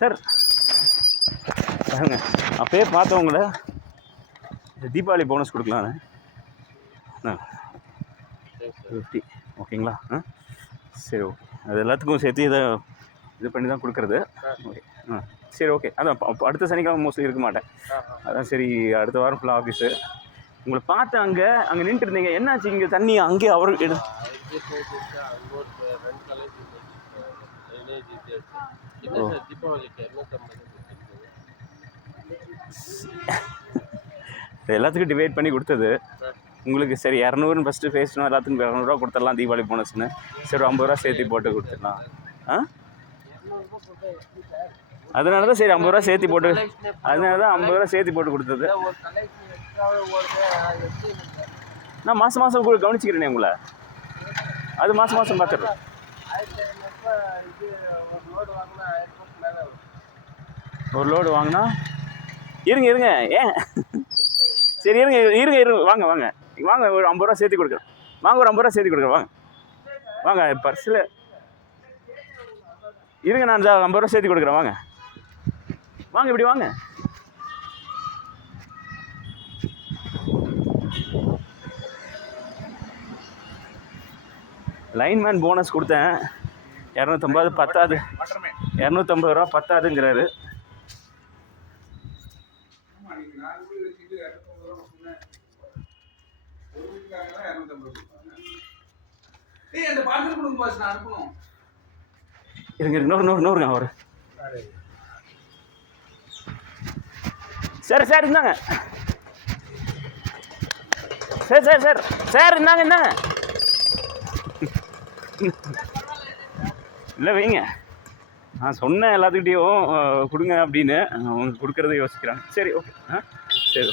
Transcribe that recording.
Sir பாருங்க, அப்பயே பார்த்தவங்கள Deepavali bonus கொடுக்கலான்னு 50 ஓகேங்களா? சரி ஓகே. அது எல்லாத்துக்கும் சேர்த்து இதை இது பண்ணி தான் கொடுக்குறது. ஓகே சரி ஓகே. அதான் அடுத்த சனிக்கிழமை மோஸ்ட்லி இருக்க மாட்டேன். அதான் சரி அடுத்த வாரம் ஃபுல்லாக ஆஃபீஸு. உங்களை பார்த்தேன் அங்கே நின்றுட்டு இருந்தீங்க. என்னாச்சு இங்கே தண்ணி அங்கே அவருக்கு எல்லாத்துக்கும் டிவைட் பண்ணி கொடுத்தது உங்களுக்கு. சரி 200 ஃபஸ்ட்டு பேசணும், எல்லாத்துக்கும் 200 கொடுத்துடலாம் தீபாவளி போனஸ்ன்னு. சரி 50 ரூபா சேர்த்து போட்டு கொடுத்துடலாம். அதனால தான் சரி 50 ரூபா சேர்த்து போட்டு, அதனால தான் 50 ரூபா சேர்த்து போட்டு கொடுத்தது. நான் மாதம் மாதம் கூட கவனிச்சிக்கிறேனே உங்களை. அது மாதம் மாதம் பார்த்துட்றேன். ஒரு லோடு வாங்கினா இருங்க ஏன் சரி இருங்க வாங்க ஒரு 50 ரூபா சேர்த்து கொடுக்குறேன். வாங்க ஒரு 50 ரூபா சேர்த்து கொடுக்குறேன். வாங்க பர்ஸில் இருங்க, நான் 50 ரூபா சேர்த்து கொடுக்குறேன். வாங்க இப்படி வாங்க. லைன்மேன் போனஸ் கொடுத்தேன் 250 பத்தாது, 250 ரூபா பத்தாதுங்கிறாரு. இருங்க நூறுங்க அவரு. சார் இருந்தாங்க. சார் இருந்தாங்க. இல்லை வைங்க, நான் சொன்னேன் எல்லாத்துக்கிட்டையும் கொடுங்க அப்படின்னு. அவங்க கொடுக்குறத யோசிக்கிறாங்க. சரி ஓகே. சரி.